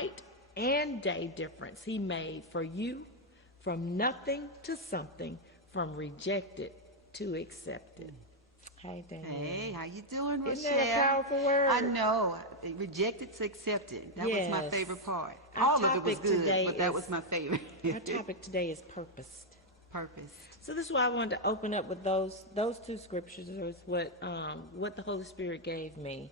night and day difference he made for you, from nothing to something, from rejected to accepted. Hey, Danielle. Hey, how you doing, Rochelle? Isn't that a powerful word? I know. Rejected to accepted. That was my favorite part. Our All of it was good, but that was my favorite. Our topic today is purposed. Purpose. So this is why I wanted to open up with those two scriptures. Was what the Holy Spirit gave me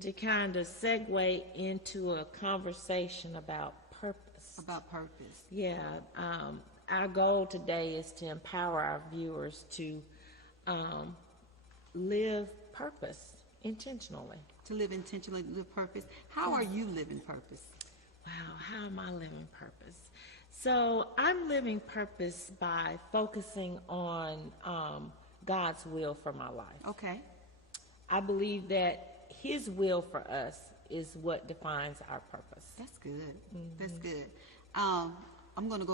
to kind of segue into a conversation about purpose. About purpose. Yeah. Our goal today is to empower our viewers to live purpose intentionally. To live intentionally, live purpose. How are you living purpose? Wow, how am I living purpose? So I'm living purpose by focusing on God's will for my life. Okay. I believe that His will for us is what defines our purpose. That's good. That's good. I'm gonna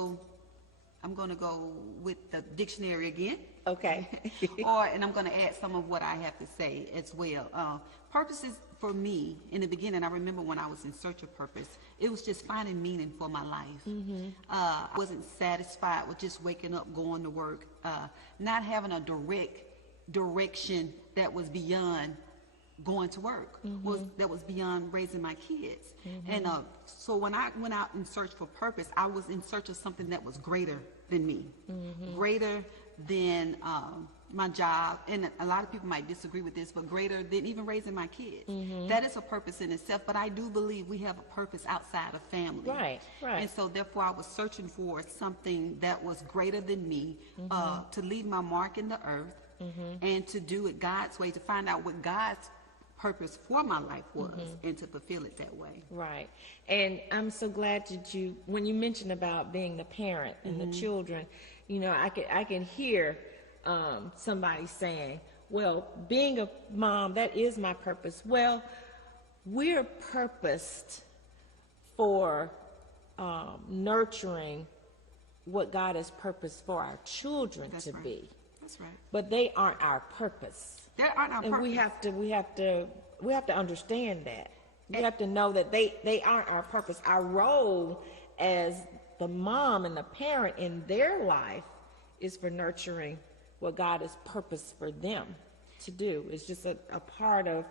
go with the dictionary again. Okay. And I'm gonna add some of what I have to say as well. Purpose is, for me, in the beginning, I remember when I was in search of purpose, it was just finding meaning for my life. I wasn't satisfied with just waking up, going to work, not having a direct direction that was beyond going to work, that was beyond raising my kids. And so when I went out in search for purpose, I was in search of something that was greater than me, greater than my job, and a lot of people might disagree with this, but greater than even raising my kids. That is a purpose in itself, but I do believe we have a purpose outside of family. Right. And so therefore I was searching for something that was greater than me, to leave my mark in the earth, and to do it God's way, to find out what God's purpose for my life was, and to fulfill it that way. Right. And I'm so glad that when you mentioned about being the parent and the children, I can hear somebody saying, well, being a mom, that is my purpose. Well, we're purposed for nurturing what God has purposed for our children to be. That's right. But they aren't our purpose. They aren't our purpose. And we have to understand that. We have to know that they aren't our purpose. Our role as the mom and the parent in their life is for nurturing what God has purposed for them to do. It's just a part of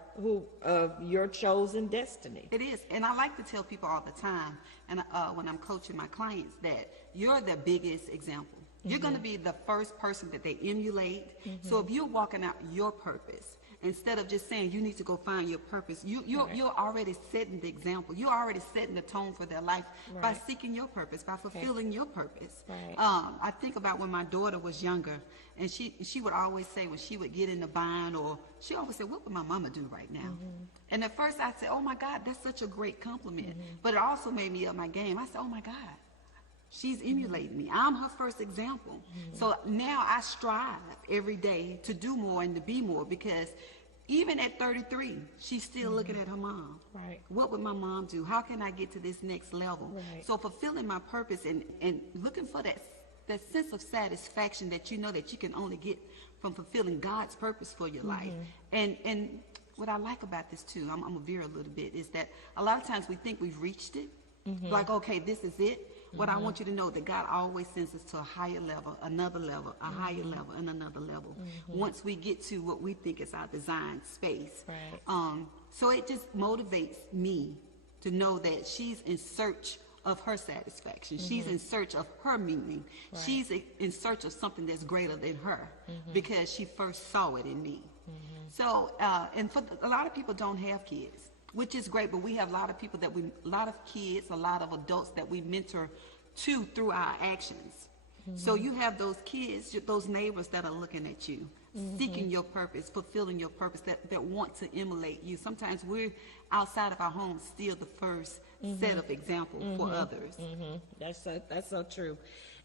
your chosen destiny. It is. And I like to tell people all the time, and when I'm coaching my clients, that you're the biggest example. You're going to be the first person that they emulate. So if you're walking out your purpose, instead of just saying you need to go find your purpose, you're already setting the example. You're already setting the tone for their life by seeking your purpose, by fulfilling your purpose. I think about when my daughter was younger, and she would always say, when she would get in the bind, or she always said, what would my mama do right now? And at first I'd say, oh my God, that's such a great compliment. But it also made me up my game. I said, oh my God, she's emulating me. I'm her first example. So now I strive every day to do more and to be more, because even at 33, she's still looking at her mom. Right. What would my mom do? How can I get to this next level? Right. So fulfilling my purpose and looking for that sense of satisfaction that you know that you can only get from fulfilling God's purpose for your life. And what I like about this too, I'm gonna veer a little bit, is that a lot of times we think we've reached it. Like, okay, this is it. But I want you to know that God always sends us to a higher level, another level, a higher level, and another level. Once we get to what we think is our designed space. Right. So it just motivates me to know that she's in search of her satisfaction. She's in search of her meaning. Right. She's in search of something that's greater than her, because she first saw it in me. So, and for a lot of people don't have kids, which is great, but we have a lot of people a lot of kids, a lot of adults that we mentor to through our actions. So you have those kids, those neighbors that are looking at you, seeking your purpose, fulfilling your purpose, that want to emulate you. Sometimes we're outside of our homes still the first set of example for others. That's so true.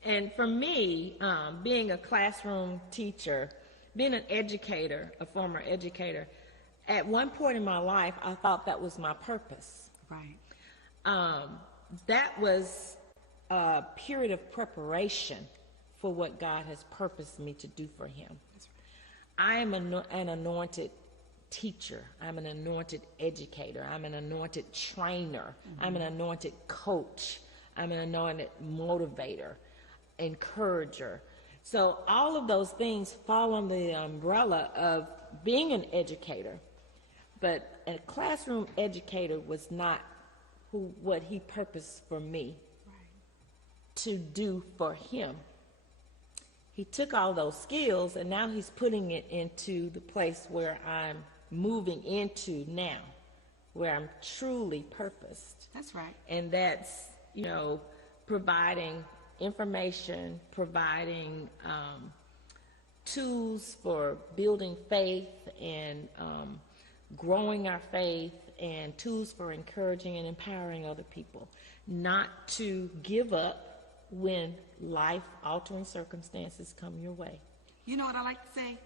And for me, being a classroom teacher, being an educator, a former educator, at one point in my life, I thought that was my purpose. Right. That was a period of preparation for what God has purposed me to do for Him. That's right. I am an anointed teacher. I'm an anointed educator. I'm an anointed trainer. I'm an anointed coach. I'm an anointed motivator, encourager. So all of those things fall under the umbrella of being an educator. But a classroom educator was not what he purposed for me to do for him. He took all those skills and now he's putting it into the place where I'm moving into now, where I'm truly purposed. That's right. And that's, providing information, providing tools for building faith and growing our faith, and tools for encouraging and empowering other people. Not to give up when life-altering circumstances come your way. You know what I like to say?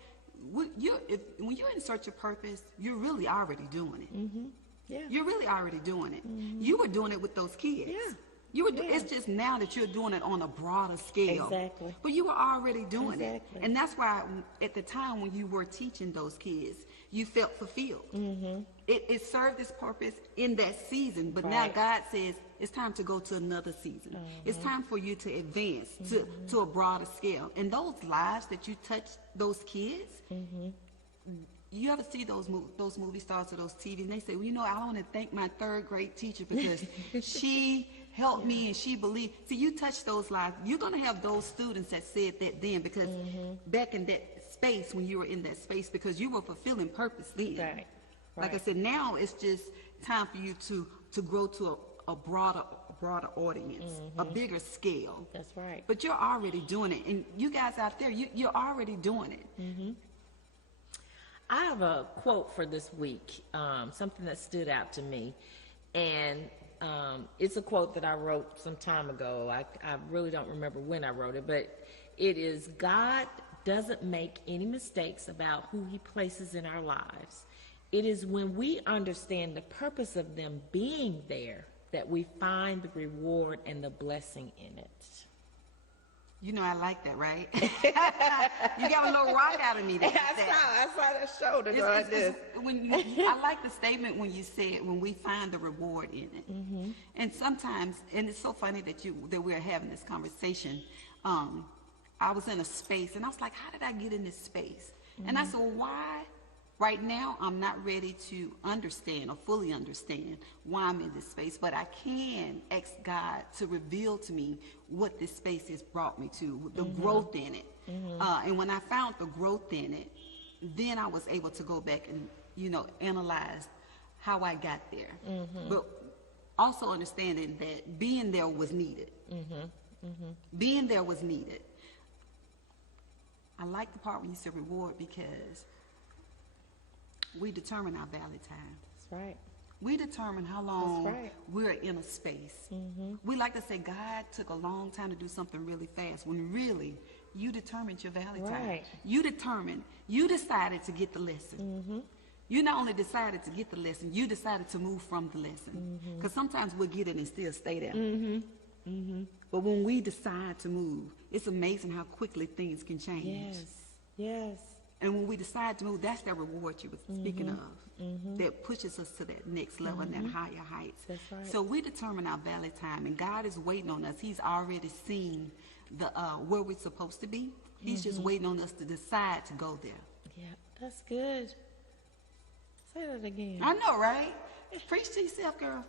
When you're in search of purpose, you're really already doing it. Mm-hmm. Yeah. You're really already doing it. Mm-hmm. You were doing it with those kids. Yeah. It's just now that you're doing it on a broader scale. Exactly. But you were already doing Exactly. it. And that's why at the time when you were teaching those kids, you felt fulfilled. Mm-hmm. It served its purpose in that season, but now God says it's time to go to another season. It's time for you to advance to a broader scale. And those lives that you touch those kids, you ever see those movie stars or those TV, and they say, well, I want to thank my third grade teacher because she helped me and she believed. See, you touch those lives. You're going to have those students that said that then, because back in that space, when you were in that space, because you were fulfilling purpose then. Right. Like I said, now it's just time for you to grow to a broader audience, a bigger scale. That's right. But you're already doing it. And you guys out there, you're already doing it. Mm-hmm. I have a quote for this week, something that stood out to me. And it's a quote that I wrote some time ago. I really don't remember when I wrote it, but it is, God doesn't make any mistakes about who he places in our lives. It is when we understand the purpose of them being there that we find the reward and the blessing in it. I like that, right? You got a little rock out of me. I saw that shoulder go like this. I like the statement when you said, when we find the reward in it. Mm-hmm. And sometimes, and it's so funny that we're having this conversation. I was in a space, and I was like, how did I get in this space? Mm-hmm. And I said, well, why? Right now, I'm not ready to understand or fully understand why I'm in this space, but I can ask God to reveal to me what this space has brought me to, the growth in it. Mm-hmm. And when I found the growth in it, then I was able to go back and, analyze how I got there. Mm-hmm. But also understanding that being there was needed. Mm-hmm. Mm-hmm. Being there was needed. I like the part when you said reward, because we determine our valley time. That's right. We determine how long we're in a space. Mm-hmm. We like to say God took a long time to do something really fast, when really you determined your valley time. You decided to get the lesson. Mm-hmm. You not only decided to get the lesson, you decided to move from the lesson. Because sometimes we'll get it and still stay there. Mm-hmm. Mm-hmm. But when we decide to move, it's amazing how quickly things can change. Yes, yes. And when we decide to move, that's that reward you were speaking of, that pushes us to that next level and that higher heights. That's right. So we determine our valley time, and God is waiting on us. He's already seen the where we're supposed to be. He's just waiting on us to decide to go there. Yeah, that's good. Say that again. I know, right? Preach to yourself, girl.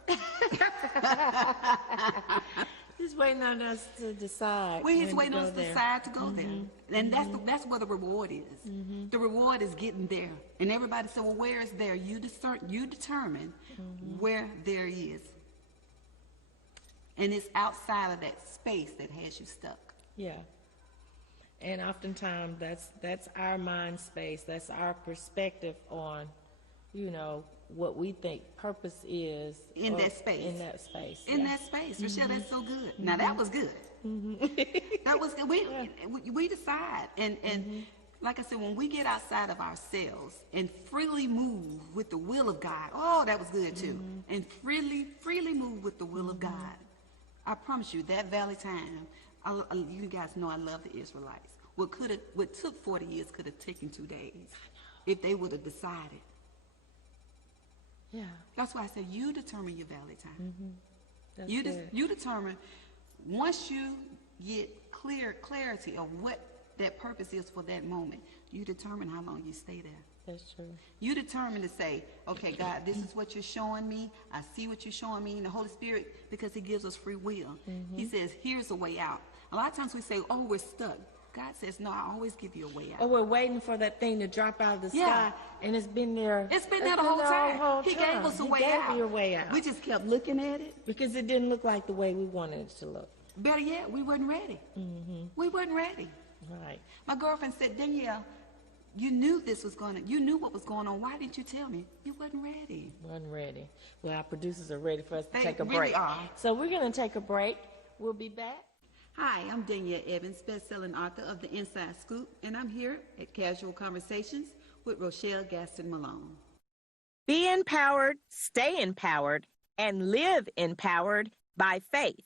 He's waiting on us to decide. He's waiting on us to decide to go there. And that's where the reward is. The reward is getting there. And everybody said, well, where is there? You determine where there is. And it's outside of that space that has you stuck. Yeah. And oftentimes that's our mind space. That's our perspective on, what we think purpose is in that space. In that space. In that space. Rochelle, that's so good. Now that was good. That was good. We decide. And like I said, when we get outside of ourselves and freely move with the will of God, that was good too. And freely move with the will of God. I promise you, that valley time, you guys know I love the Israelites. What took 40 years could have taken 2 days if they would have decided Yeah. That's why I said you determine your valley time. That's You good. you determine, once you get clarity of what that purpose is for that moment, you determine how long you stay there. That's true. You determine to say, okay, God, this is what you're showing me. I see what you're showing me. And the Holy Spirit, because he gives us free will, he says, here's a way out. A lot of times we say, oh, we're stuck. God says, no, I always give you a way Or out. we're waiting for that thing to drop out of the Yeah. sky, and it's been there. It's been there the whole time. He gave time. us a He way gave out. you a way out. We just kept looking at it. Because it didn't look like the way we wanted it to look. Better yet, we wasn't ready. We wasn't ready. Right. My girlfriend said, Danielle, you knew you knew what was going on. Why didn't you tell me? You wasn't ready. Wasn't ready. Well, our producers are ready for us to They take a really break. are. So we're going to take a break. We'll be back. Hi, I'm Danielle Evans, best-selling author of The Inside Scoop, and I'm here at Casual Conversations with Rochelle Gaston Malone. Be empowered, stay empowered, and live empowered by faith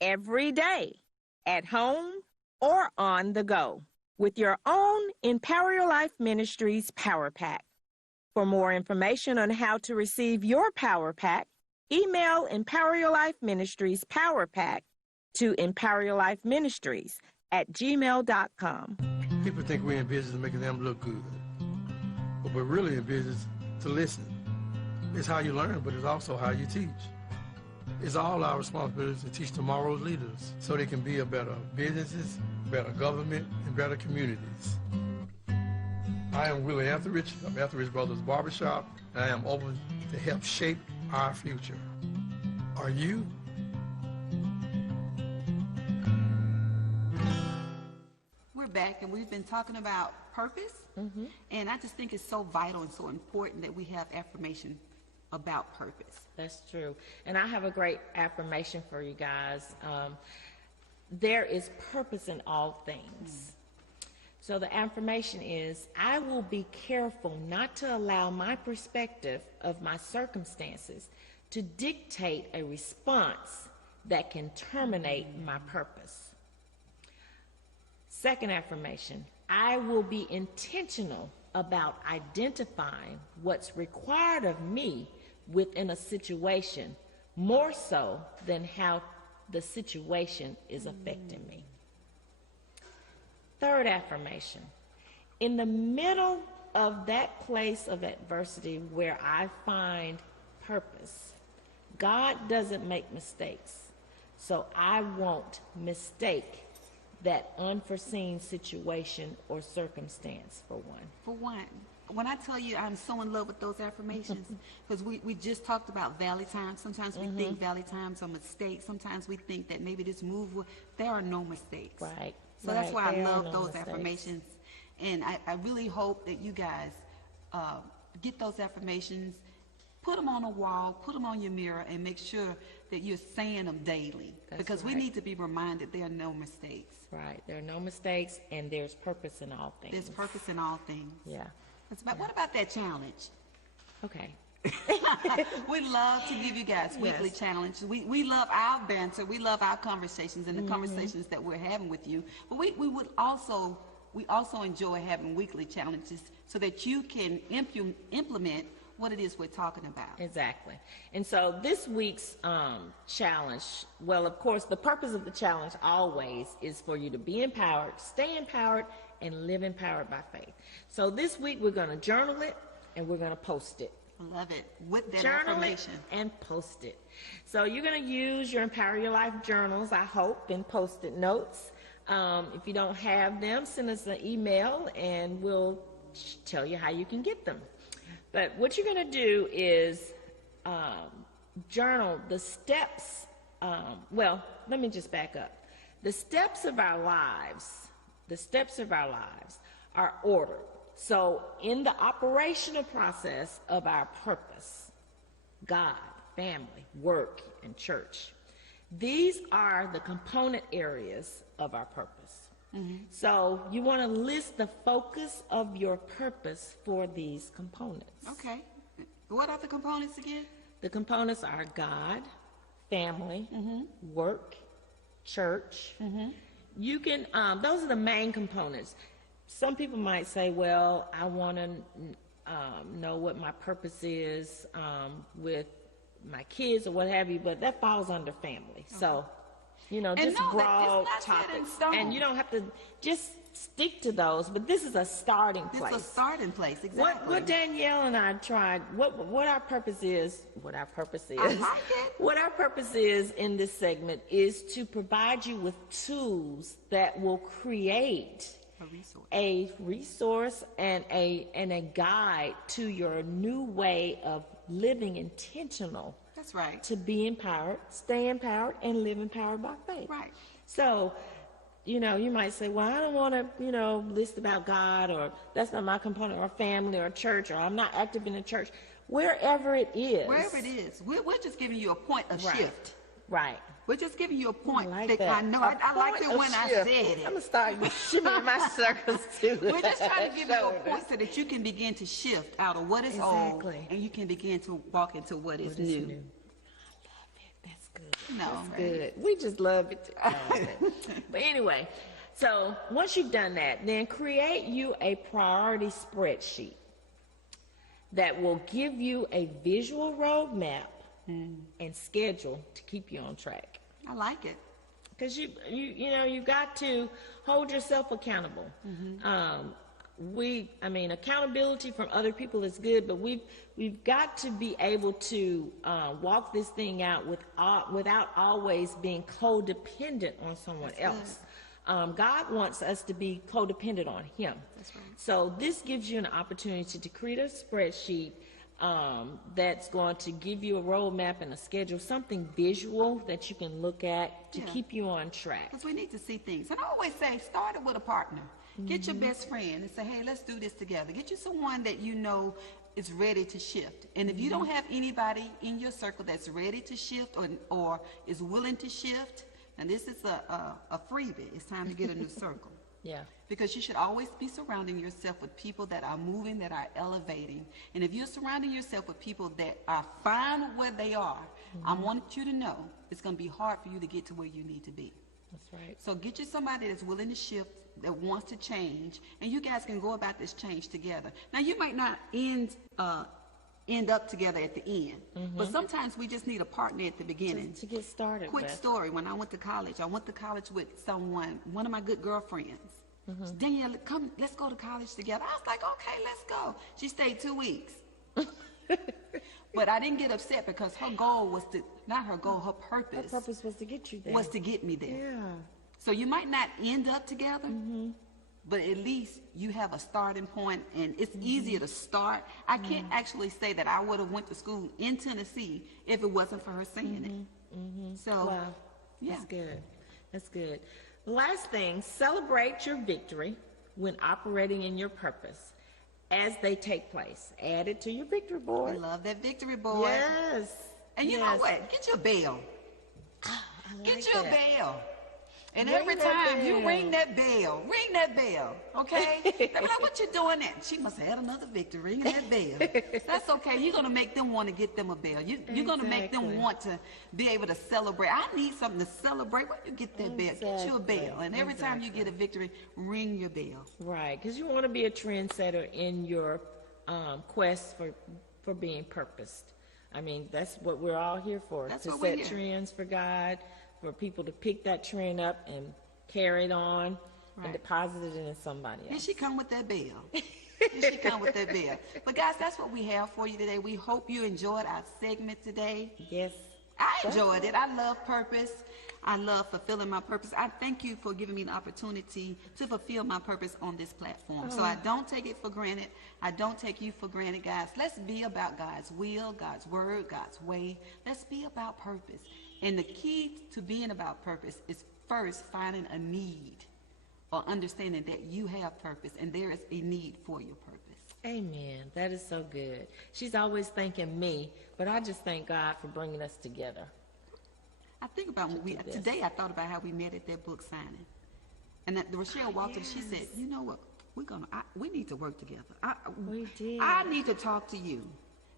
every day, at home or on the go, with your own Empower Your Life Ministries Power Pack. For more information on how to receive your Power Pack, email Empower Your Life Ministries Power Pack to empoweryourlifeministries@gmail.com. People think we're in business of making them look good, but we're really in business to listen. It's how you learn, but it's also how you teach. It's all our responsibility to teach tomorrow's leaders so they can be a better businesses, better government, and better communities. I am Willie Etheridge of Etheridge Brothers Barbershop, and I am open to help shape our future. Are you? We're back, and we've been talking about purpose, and I just think it's so vital and so important that we have affirmation about purpose. That's true. And I have a great affirmation for you guys. There is purpose in all things. So the affirmation is, I will be careful not to allow my perspective of my circumstances to dictate a response that can terminate my purpose. Second affirmation, I will be intentional about identifying what's required of me within a situation, more so than how the situation is affecting me. Third affirmation, in the middle of that place of adversity where I find purpose, God doesn't make mistakes, so I won't mistake that unforeseen situation or circumstance for one. For one, when I tell you I'm so in love with those affirmations, because we just talked about valley times. Sometimes we think valley times are mistakes. Sometimes we think that maybe this move, there are no mistakes. Right. So that's why I There are love no those mistakes. affirmations. And I really hope that you guys get those affirmations, put them on a wall, put them on your mirror, and make sure that you're saying them daily. That's because we right. need to be reminded there are no mistakes. Right. There are no mistakes, and there's purpose in all things. There's purpose in all things. Yeah. What about that challenge? Okay. We love to give you guys weekly Yes. challenges. We love our banter. We love our conversations and the conversations that we're having with you. But we also enjoy having weekly challenges so that you can implement what it is we're talking about. Exactly. And so this week's challenge, well, of course, the purpose of the challenge always is for you to be empowered, stay empowered, and live empowered by faith. So this week we're going to journal it and we're going to post it. I love it. With that Journal affirmation. it and post it. So you're going to use your Empower Your Life journals, I hope, and post-it notes. If you don't have them, send us an email and we'll tell you how you can get them. But what you're going to do is journal the steps. Well, let me just back up. The steps of our lives are ordered. So in the operational process of our purpose, God, family, work, and church, these are the component areas of our purpose. So you want to list the focus of your purpose for these components. Okay. What are the components again? The components are God, family, work, church. You can, those are the main components. Some people might say, well, I want to know what my purpose is with my kids or what have you, but that falls under family. So, you know, just broad topics. And you don't have to just stick to those, but this is a starting place. It's a starting place, exactly. What Danielle and I tried, what our purpose is, I like it. what our purpose is in this segment is to provide you with tools that will create a resource and a guide to your new way of living intentional. That's right. To be empowered, stay empowered, and live empowered by faith. Right. So, you know, you might say, well, I don't want to, you know, list about God, or that's not my component, or family, or church, or I'm not active in the church. Wherever it is. Wherever it is. We're just giving you a point of shift. Right. We're just giving you a point. I know. I liked it when I said it. I'm going to start shimmying my circles too. We're just trying to give you a point so that you can begin to shift out of what is old, and you can begin to walk into what is new. I love it. That's good. No, That's good. We just love it. I love it. But anyway, so once you've done that, then create you a priority spreadsheet that will give you a visual roadmap and schedule to keep you on track. I like it. Because you know, you've got to hold yourself accountable. Accountability from other people is good, but we've got to be able to walk this thing out without always being codependent on someone else. God wants us to be codependent on Him. That's right. So this gives you an opportunity to create a spreadsheet that's going to give you a roadmap and a schedule, something visual that you can look at to keep you on track. Because we need to see things. And I always say, start it with a partner. Get your best friend and say, hey, let's do this together. Get you someone that you know is ready to shift. And if you don't have anybody in your circle that's ready to shift or is willing to shift, and this is a freebie, it's time to get a new circle. Yeah. Because you should always be surrounding yourself with people that are moving, that are elevating. And if you're surrounding yourself with people that are fine where they are, I want you to know it's going to be hard for you to get to where you need to be. That's right. So get you somebody that's willing to shift, that wants to change, and you guys can go about this change together. Now, you might not end up together at the end, but sometimes we just need a partner at the beginning. To get started. Quick story, when I went to college with someone, one of my good girlfriends. Danielle, come, let's go to college together. I was like, okay, let's go. She stayed 2 weeks. But I didn't get upset because her goal was her purpose. Her purpose was to get you there. Was to get me there. Yeah. So you might not end up together, but at least you have a starting point, and it's easier to start. I can't actually say that I would have went to school in Tennessee if it wasn't for her saying it. So, wow. Yeah. That's good. That's good. Last thing, celebrate your victory when operating in your purpose as they take place. Add it to your victory I board. love that victory board. Yes. And you know what? Get your bell. Get you a bell. And every time you ring that bell, okay? They're like, what you doing there? She must have had another victory, ringing that bell. That's okay. You're going to make them want to get them a bell. You're going to make them want to be able to celebrate. I need something to celebrate. Where you get that bell? Get you a bell. And every time you get a victory, ring your bell. Right, because you want to be a trendsetter in your quest for being purposed. I mean, that's what we're all here for, That's to what we're set here. trends for God, for people to pick that trend up and carry it on and deposit it in somebody else. Here she come with that bell. Here she come with that bell. But guys, that's what we have for you today. We hope you enjoyed our segment today. Yes. I enjoyed it. I love purpose. I love fulfilling my purpose. I thank you for giving me the opportunity to fulfill my purpose on this platform. So I don't take it for granted. I don't take you for granted, guys. Let's be about God's will, God's word, God's way. Let's be about purpose. And the key to being about purpose is first finding a need or understanding that you have purpose and there is a need for your purpose. Amen. That is so good. She's always thanking me, but I just thank God for bringing us together. I think about today I thought about how we met at that book signing. And that Rochelle walked in, she said, you know what, we need to work together. We did. I need to talk to you.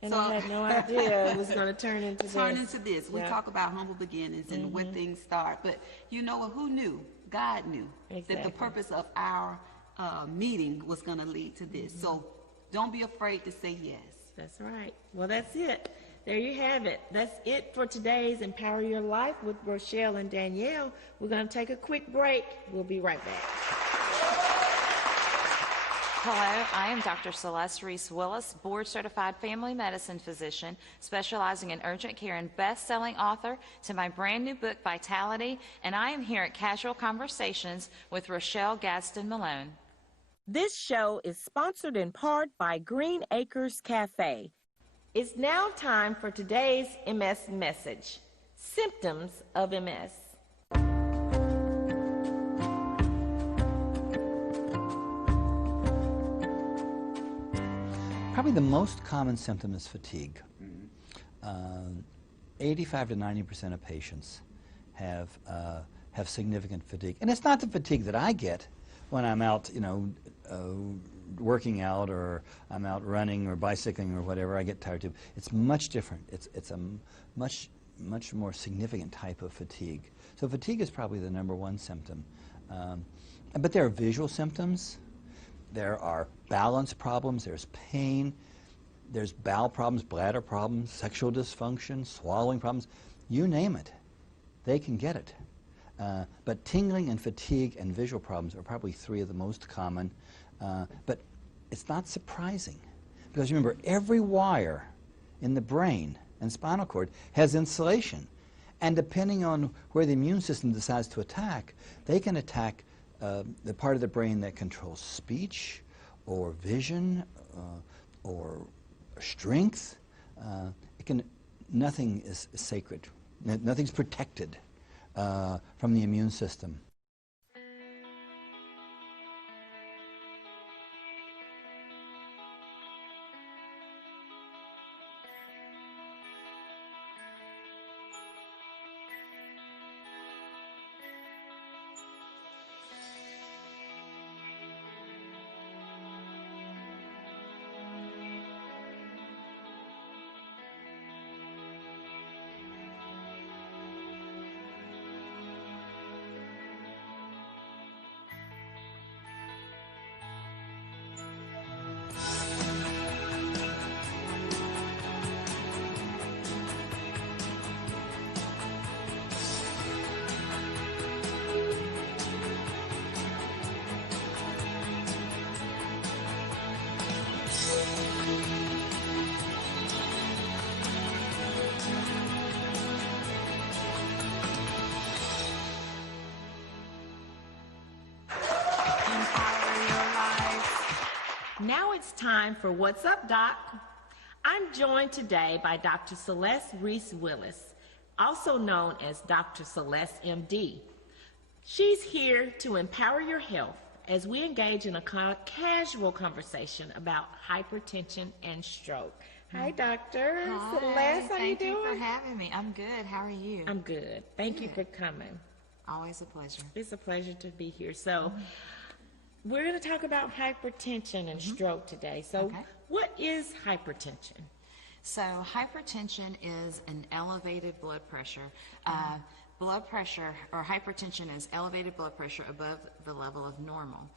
And So- I had no idea it was going to turn into this. We talk about humble beginnings and where things start. But you know what? Who knew? God knew that the Exactly. purpose of our meeting was going to lead to this. So Don't be afraid to say yes. That's right. Well, that's it. There you have it. That's it for today's Empower Your Life with Rochelle and Danielle. We're going to take a quick break. We'll be right back. Hello, I am Dr. Celeste Reese-Willis, board-certified family medicine physician specializing in urgent care and best-selling author to my brand new book, Vitality, and I am here at Casual Conversations with Rochelle Gadsden Malone. This show is sponsored in part by Green Acres Cafe. It's now time for today's MS message, symptoms of MS. Probably the most common symptom is fatigue. 85 to 90% of patients have significant fatigue. And it's not the fatigue that I get when I'm out, working out, or I'm out running or bicycling or whatever. I get tired too. It's much different. It's a much more significant type of fatigue. So fatigue is probably the number one symptom. But there are visual symptoms. There are balance problems. There's pain. There's bowel problems, bladder problems, sexual dysfunction, swallowing problems. You name it, they can get it. But tingling and fatigue and visual problems are probably three of the most common. But it's not surprising, because remember, every wire in the brain and spinal cord has insulation. And depending on where the immune system decides to attack, they can attack the part of the brain that controls speech or vision or strength. Nothing is sacred. Nothing's protected from the immune system. Now it's time for What's Up, Doc? I'm joined today by Dr. Celeste Reese-Willis, also known as Dr. Celeste, MD. She's here to empower your health as we engage in a casual conversation about hypertension and stroke. Hi, Doctor Celeste. How you doing? Thank you for having me. I'm good. How are you? I'm good. Thank you for coming. Always a pleasure. It's a pleasure to be here. So, we're going to talk about hypertension and stroke today. So, what is hypertension? So, hypertension is an elevated blood pressure. Blood pressure or hypertension is elevated blood pressure above the level of normal.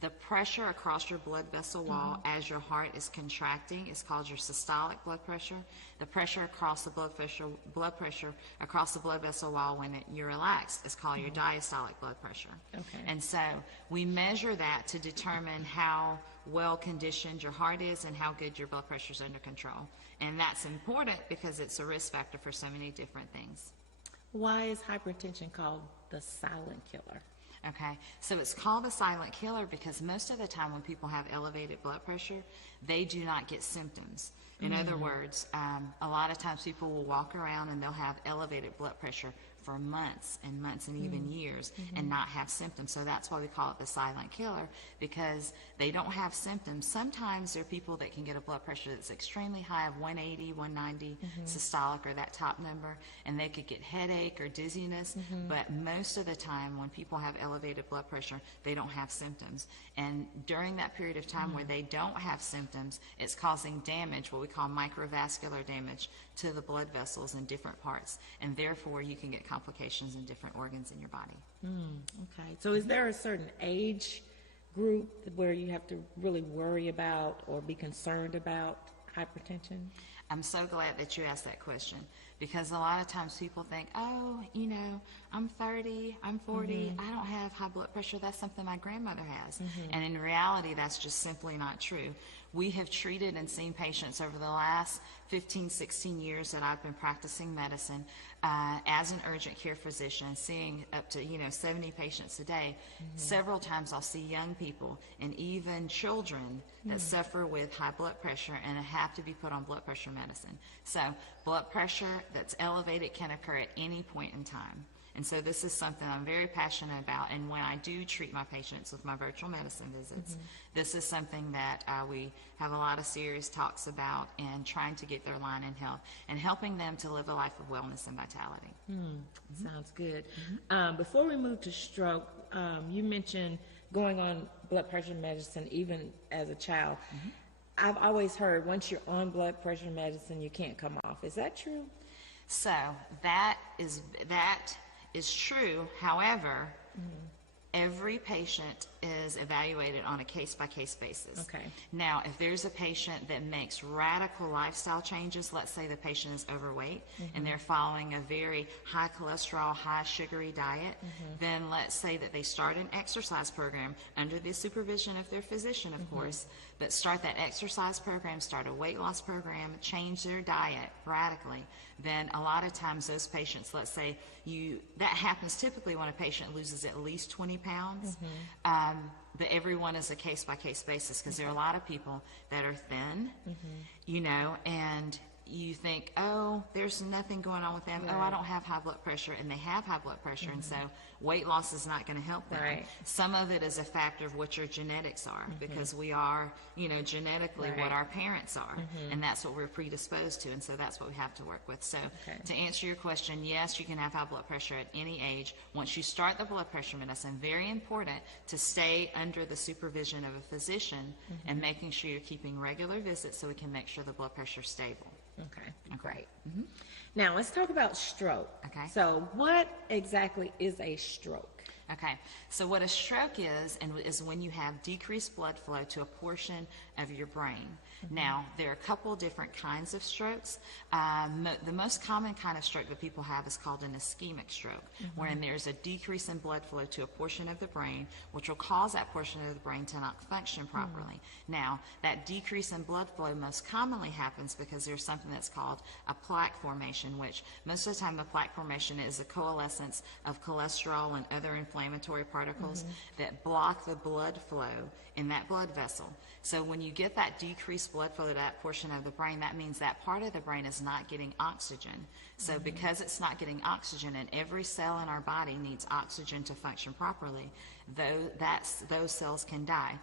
The pressure across your blood vessel wall as your heart is contracting is called your systolic blood pressure. The pressure across the blood pressure across the blood vessel wall when you're relaxed is called your diastolic blood pressure. Okay. And so we measure that to determine how well conditioned your heart is and how good your blood pressure is under control. And that's important because it's a risk factor for so many different things. Why is hypertension called the silent killer? Okay, so it's called a silent killer because most of the time when people have elevated blood pressure, they do not get symptoms. In other words, a lot of times people will walk around and they'll have elevated blood pressure for months and months and even years and not have symptoms. So that's why we call it the silent killer, because they don't have symptoms. Sometimes there are people that can get a blood pressure that's extremely high of 180, 190 systolic or that top number, and they could get headache or dizziness. But most of the time when people have elevated blood pressure, they don't have symptoms. And during that period of time where they don't have symptoms, it's causing damage, what we call microvascular damage, to the blood vessels in different parts, and therefore you can get complications in different organs in your body. Okay, so is there a certain age group where you have to really worry about or be concerned about hypertension? I'm so glad that you asked that question, because a lot of times people think, oh, you know, I'm 30, I'm 40, I don't have high blood pressure, that's something my grandmother has. And in reality, that's just simply not true. We have treated and seen patients over the last 15, 16 years that I've been practicing medicine as an urgent care physician, seeing up to, 70 patients a day. Several times I'll see young people and even children that suffer with high blood pressure and have to be put on blood pressure medicine. So blood pressure that's elevated can occur at any point in time. And so this is something I'm very passionate about. And when I do treat my patients with my virtual medicine visits, this is something that we have a lot of serious talks about, and trying to get their line in health and helping them to live a life of wellness and vitality. Sounds good. Before we move to stroke, you mentioned going on blood pressure medicine even as a child. I've always heard once you're on blood pressure medicine, you can't come off. Is that true? So that is true. However, every patient is evaluated on a case-by-case basis. Okay. Now, if there's a patient that makes radical lifestyle changes, let's say the patient is overweight and they're following a very high cholesterol, high sugary diet, then let's say that they start an exercise program under the supervision of their physician, of course, but start that exercise program, start a weight loss program, change their diet radically. Then a lot of times those patients, let's say that happens typically when a patient loses at least 20 pounds. But everyone is a case-by-case basis, because there are a lot of people that are thin, and you think, oh, there's nothing going on with them. Oh, I don't have high blood pressure, and they have high blood pressure, and so weight loss is not going to help them. Right. Some of it is a factor of what your genetics are, because we are, genetically what our parents are, and that's what we're predisposed to, and so that's what we have to work with. So to answer your question, yes, you can have high blood pressure at any age. Once you start the blood pressure medicine, very important to stay under the supervision of a physician and making sure you're keeping regular visits so we can make sure the blood pressure is stable. Okay, great. Now let's talk about stroke. Okay. So what exactly is a stroke? Okay, so what a stroke is when you have decreased blood flow to a portion of your brain. Now, there are a couple different kinds of strokes. The most common kind of stroke that people have is called an ischemic stroke, wherein there's a decrease in blood flow to a portion of the brain, which will cause that portion of the brain to not function properly. Now, that decrease in blood flow most commonly happens because there's something that's called a plaque formation, which most of the time the plaque formation is a coalescence of cholesterol and other inflammatory particles that block the blood flow in that blood vessel. So when you get that decreased blood flow to that portion of the brain, that means that part of the brain is not getting oxygen. So because it's not getting oxygen, and every cell in our body needs oxygen to function properly, those cells can die.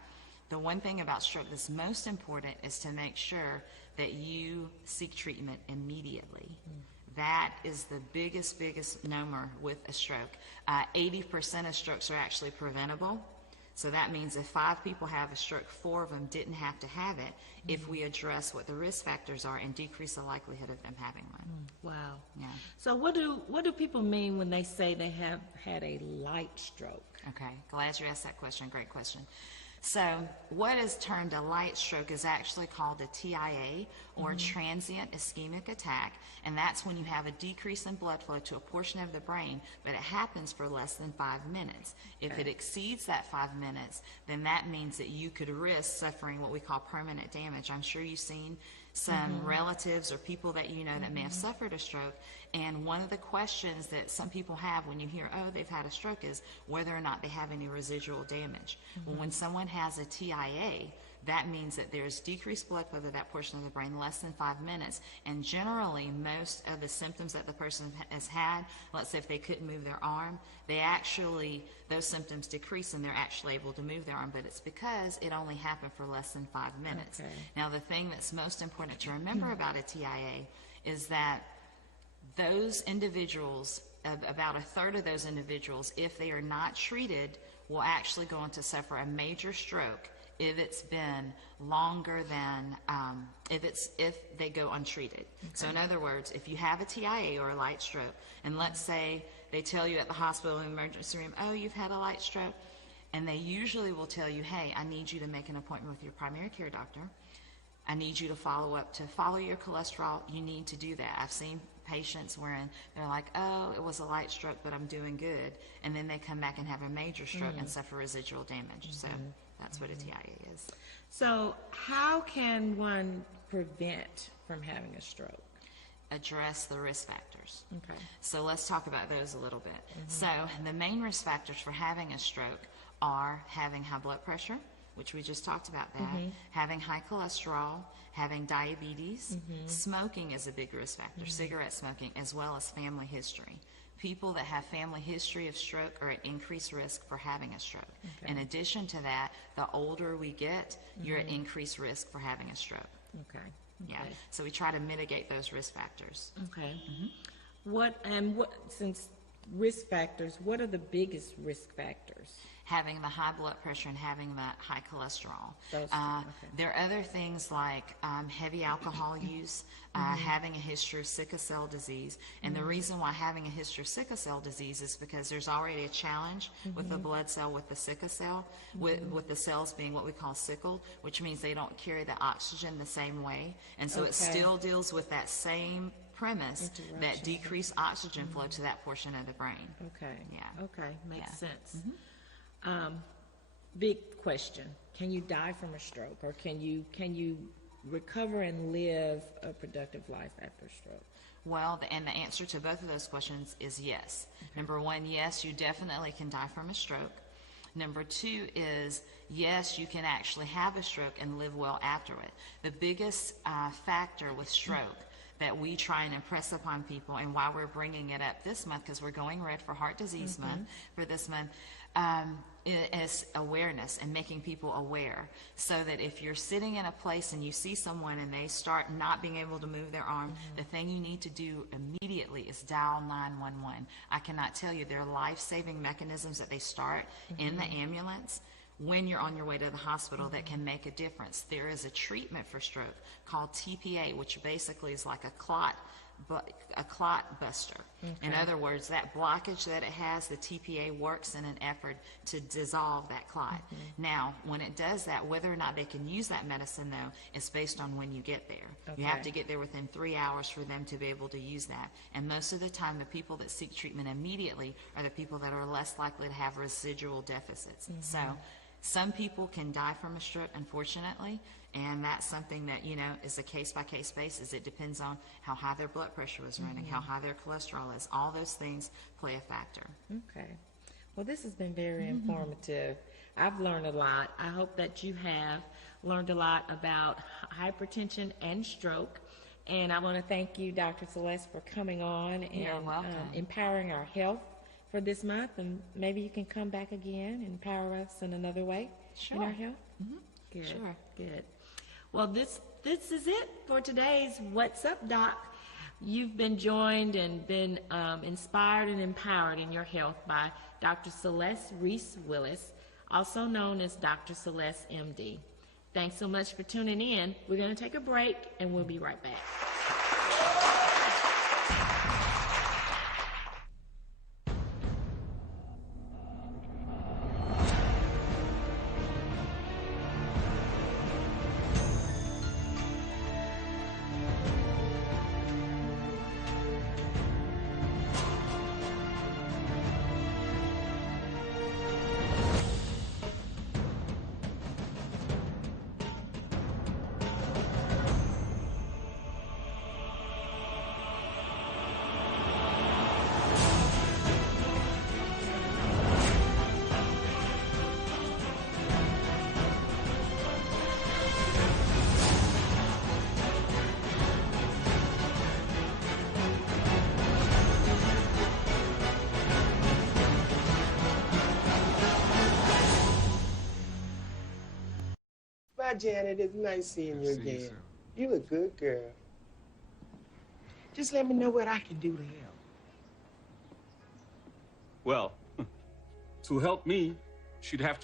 The one thing about stroke that's most important is to make sure that you seek treatment immediately. That is the biggest number with a stroke. 80% of strokes are actually preventable. So that means if 5 people have a stroke, 4 of them didn't have to have it if we address what the risk factors are and decrease the likelihood of them having one. Wow. Yeah. So what do people mean when they say they have had a light stroke? Okay, glad you asked that question. Great question. So what is termed a light stroke is actually called a TIA, or transient ischemic attack, and that's when you have a decrease in blood flow to a portion of the brain, but it happens for less than 5 minutes. If it exceeds that 5 minutes, then that means that you could risk suffering what we call permanent damage. I'm sure you've seen some relatives or people that you know that may have suffered a stroke, and one of the questions that some people have when you hear, oh, they've had a stroke, is whether or not they have any residual damage. Well, when someone has a TIA, that means that there's decreased blood flow to that portion of the brain less than 5 minutes, and generally most of the symptoms that the person has had, let's say if they couldn't move their arm, those symptoms decrease and they're actually able to move their arm, but it's because it only happened for less than 5 minutes. Okay. Now, the thing that's most important to remember about a TIA is that those individuals, about a third of those individuals, if they are not treated, will actually go on to suffer a major stroke if it's been longer than, if they go untreated. So in other words, if you have a TIA or a light stroke, and let's say they tell you at the hospital in the emergency room, oh, you've had a light stroke, And they usually will tell you, hey, I need you to make an appointment with your primary care doctor. I need you to follow your cholesterol. You need to do that. I've seen patients wherein they're like, oh, it was a light stroke, but I'm doing good. And then they come back and have a major stroke and suffer residual damage. So that's what a TIA is. So how can one prevent from having a stroke? Address the risk factors. Okay. So let's talk about those a little bit. So the main risk factors for having a stroke are having high blood pressure, which we just talked about that, having high cholesterol, having diabetes, smoking is a big risk factor, cigarette smoking, as well as family history. People that have family history of stroke are at increased risk for having a stroke. Okay. In addition to that, the older we get, you're at increased risk for having a stroke. Okay. Yeah, so we try to mitigate those risk factors. Okay. Since risk factors, what are the biggest risk factors? Having the high blood pressure and having the high cholesterol. Those two, okay. There are other things like heavy alcohol use, having a history of sickle cell disease. And the reason why having a history of sickle cell disease is because there's already a challenge with the blood cell with the sickle cell, with the cells being what we call sickled, which means they don't carry the oxygen the same way. And so it still deals with that same premise that decreased oxygen flow to that portion of the brain. Okay. Yeah. Okay, makes sense. Big question. Can you die from a stroke, or can you recover and live a productive life after a stroke? Well, and the answer to both of those questions is yes. Number one, yes, you definitely can die from a stroke. Number two is, yes, you can actually have a stroke and live well after it. The biggest factor with stroke that we try and impress upon people, and why we're bringing it up this month, because we're going red for Heart Disease Month for this month, is awareness and making people aware, so that if you're sitting in a place and you see someone and they start not being able to move their arm, the thing you need to do immediately is dial 911. I cannot tell you, there are life-saving mechanisms that they start in the ambulance when you're on your way to the hospital that can make a difference. There is a treatment for stroke called TPA, which basically is like a clot buster. In other words, that blockage that it has, the TPA works in an effort to dissolve that clot. Now, when it does that, whether or not they can use that medicine, though, is based on when you get there. You have to get there within 3 hours for them to be able to use that. And most of the time, the people that seek treatment immediately are the people that are less likely to have residual deficits. So some people can die from a stroke, unfortunately, and that's something that, is a case-by-case basis. It depends on how high their blood pressure is running, how high their cholesterol is. All those things play a factor. Okay. Well, this has been very informative. I've learned a lot. I hope that you have learned a lot about hypertension and stroke. And I want to thank you, Dr. Celeste, for coming on You're and welcome. empowering our health for this month. And maybe you can come back again and empower us in another way in our health. Good. Sure. Good. Well, this is it for today's What's Up, Doc. You've been joined and been inspired and empowered in your health by Dr. Celeste Reese Willis, also known as Dr. Celeste, MD. Thanks so much for tuning in. We're going to take a break, and we'll be right back. Bye, Janet. It's nice seeing you again. You a good girl. Just let me know what I can do to help. Well, to help me, she'd have to